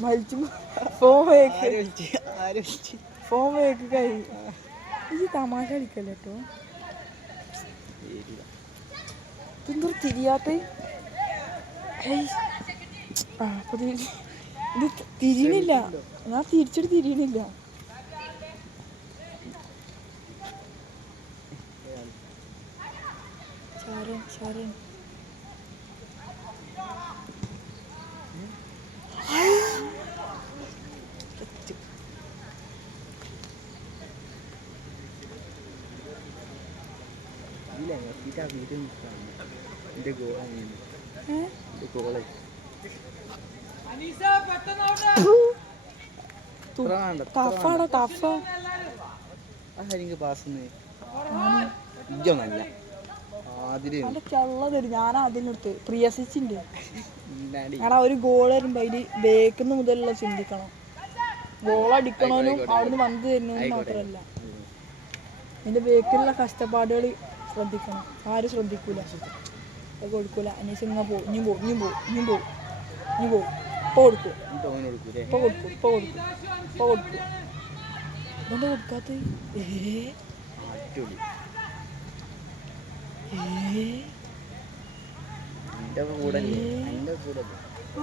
വലിച്ചു ഫോൺ വേക്ക് കഴി. ഈ തമാശ കളിക്കല്ലേ കേട്ടോ. ഇതെന്തോ തിരിയാത്ത. ഇത് തിരിയണില്ല. ഞാൻ തിരിച്ചിട്ട് തിരിയണില്ല. ശരൺ ടഫാണോ? ടഫ് ചള്ള തരും. ഞാൻ അതിനടുത്ത് പ്രിയസിന്റെ കാരണം ഒരു ഗോൾ വരുമ്പോ അതില് ബേക്കുന്ന മുതലുള്ള ചിന്തിക്കണം. ഗോൾ അടിക്കണോനും അവിടുന്ന് വന്ന് തരുന്നതിനും മാത്രമല്ല, അതിന്റെ ബേക്കിലുള്ള കഷ്ടപ്പാടുകൾ ശ്രദ്ധിക്കണം. ആരും ശ്രദ്ധിക്കൂല, അത് കൊടുക്കൂല. അനീസ് ഇങ്ങനെ പോകും, ഇനിയും പോവും. ഇപ്പൊ കൊടുക്കും. ഇതെന്താ കൊടുക്കാത്ത?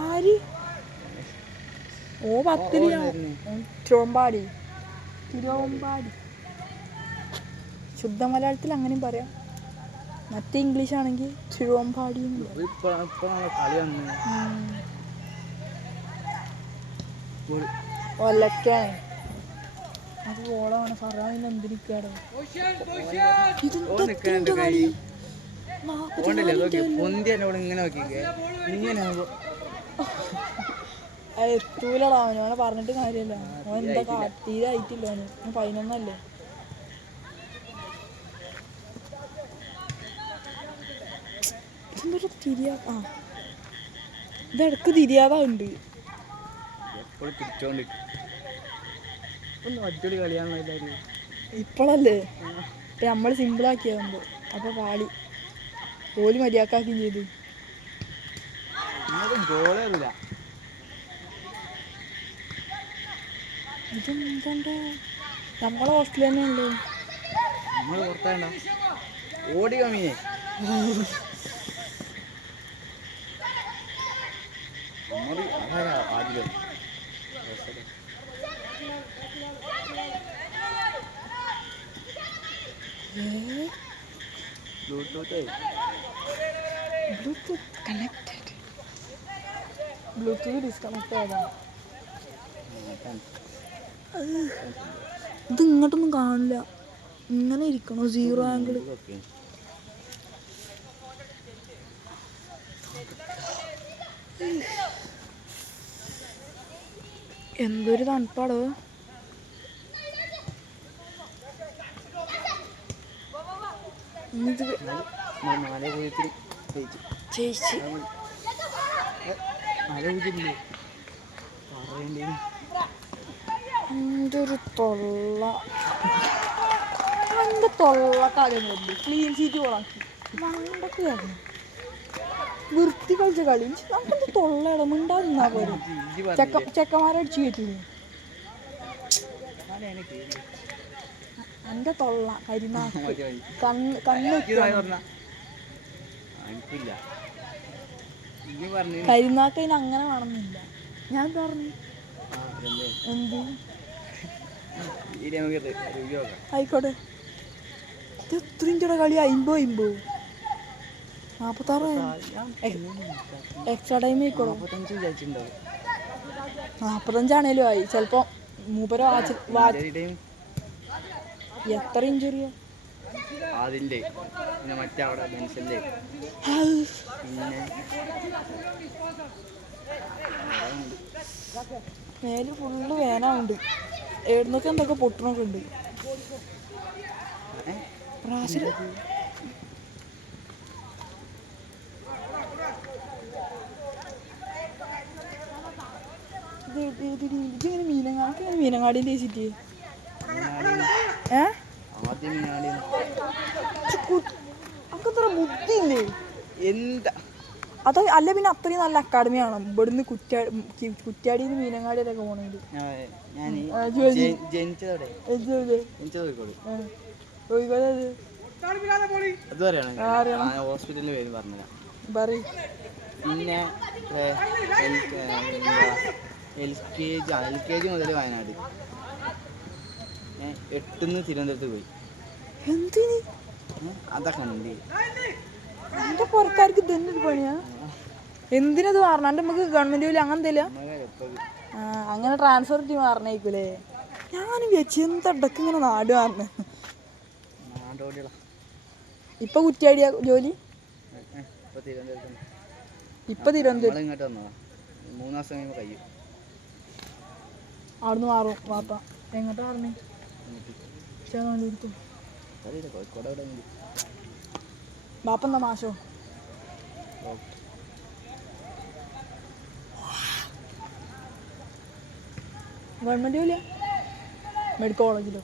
ആര്? ഓ 10 തിരുവമ്പാടി. ശുദ്ധ മലയാളത്തിൽ അങ്ങനെയും പറയാം. മറ്റേ ഇംഗ്ലീഷ് ആണെങ്കിൽ തിരുവമ്പാടി. ഒലക്കാണ് അത്. ഓളാണ് പറയാൻ എന്തിരിക്കാടോ. ഇതെന്താ കളി? എത്തൂലടാ അവനെ പറഞ്ഞിട്ട് കാര്യമില്ല. അവൻ എന്താ തീരായിട്ടില്ല. അവന് 11 ഇതെന്തൊരു തിരിയാ. ഇതെടക്ക് തിരിയാതാ ഉണ്ട്. ഇപ്പോഴല്ലേ നമ്മള് സിമ്പിളാക്കിയാകുമ്പോ അപ്പൊ പാളി ഓല് മര്യാദക്കാക്കുകയും ചെയ്തു. ഇതെന്താ നമ്മളെ ഹോസ്റ്റലിൽ തന്നെയല്ലേ? ഓടി കമ്മിയെ ആദ്യം ബ്ലൂടൂത്ത് ബ്ലൂടൂത്ത് ഡിസ്കണക്ട് ആയതാ. അതാണ്. ഇത് ഇങ്ങോട്ടൊന്നും കാണില്ല, ഇങ്ങനെ ഇരിക്കണോ സീറോ ആംഗിൾ. ഇതൊക്കെ. എന്തൊരു തണുപ്പാടോ. ചേച്ചി എന്തൊരു തൊള്ള, എൻ്റെ തൊള്ളക്കാരൊന്നുമില്ല. ക്ലീൻ സീറ്റ് കൊളാക്കി മണ്ടക്ക് കയറണം. വൃത്തി കളിച്ച കളി നമുക്കെന്ത് തൊള്ളയുടെ മിണ്ടാതിന്നാ പോലെ. ചെക്കന്മാരടിച്ച് കയറ്റില്ല എൻ്റെ തൊള്ള കരിനാക്ക്. കണ്ണ് കരിനാക്കതിന് അങ്ങനെ വേണമെന്നില്ല. ഞാൻ പറഞ്ഞു എന്ത് ആയിക്കോട്ടെ. ഇത് എത്ര ഇഞ്ചയുടെ കളി? 50 46 എക്സ്ട്രാ ടൈം ആയിക്കോളൂ. 45 ആയി ചിലപ്പോ. മൂപ്പര എത്ര ഇഞ്ചുറിയാ അതിന്റെ മറ്റേ അവിടെ ബെൻസിന്റെ പിന്നെ മേല് ഫുള്ള് വേനുണ്ട്. എഴുന്നൊക്കെ എന്തൊക്കെ പൊട്ടണൊക്കെ ഉണ്ട്. പ്രാവശ്യം ഇങ്ങനെ മീനങ്ങാടിൻ്റെ സിറ്റി അത്ര ബുദ്ധിയില്ലേ എന്താ അത്? അല്ല പിന്നെ അത്രയും നല്ല അക്കാഡമി ആണ്. ഇവിടുന്ന് കുറ്റ്യാടിന്ന് മീനങ്ങാടിയൊക്കെ പോകണമെങ്കിൽ. ഹോസ്പിറ്റലിന്റെ പേര് പറഞ്ഞ പറയും. പിന്നെ LKG മുതൽ വയനാട്, 8ന്ന് തിരുവനന്തപുരത്ത് പോയി. എന്തിന്? അതൊക്കെ ഉണ്ട്. എന്റെ പുറക്കാർക്ക് തന്നെ ഒരു പണിയാ. എന്തിനത് മാറണം? എൻ്റെ നമുക്ക് ഗവൺമെന്റ് ജോലി അങ്ങനെ എന്തെങ്കിലും അങ്ങനെ ട്രാൻസ്ഫർ ചെയ്ത് മാറണേക്കൂലേ? ഞാൻ വെച്ച് എന്തടക്ക് ഇങ്ങനെ നാട് മാറണ. ഇപ്പൊ കുറ്റ്യാടിയ ജോലി? ഇപ്പൊ തിരുവനന്തപുരം. ഇങ്ങോട്ട് വന്നതാ. 3 മാസം കഴിയുമ്പോ കഴിയും. അവിടുന്ന് മാറും വാപ്പ. എങ്ങോട്ടാ പറഞ്ഞേ? കോഴിക്കോട്. ബാപ്പ എന്താ മാഷോ? ഗവൺമെന്റ് ജോലിയാ? മെഡിക്കൽ കോളേജിലോ?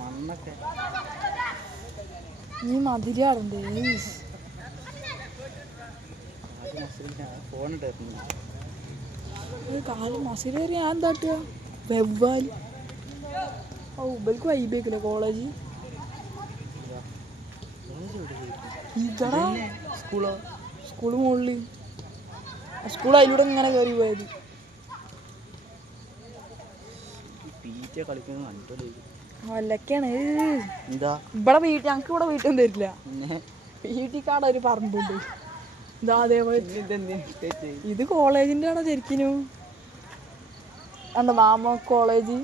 മണ്ണൊക്കെ നീ മതിരിയാടണ്ടേ? കാല് മസിലേറി ഞാൻ എന്താട്ടുക? വെവ്വാല്. ഓ ഇവർക്ക് വൈബേക്കില്ല കോളേജ്. ഇതടാ സ്കൂള് മുകളിൽ. സ്കൂൾ അതിലൂടെ ഇങ്ങനെ കയറി പോയത്. അല്ലൊക്കെയാണ് ഇവിടെ വീട്ടിൽ. ഞങ്ങൾക്ക് ഇവിടെ വീട്ടിൽ തരില്ല. വീട്ടിക്കാടെ ഒരു പറമ്പുണ്ട്. ഇതാ അതേപോലെ ഇത് കോളേജിന്റെ ആണോ ശരിക്കും? എന്താ മാമ കോളേജ്?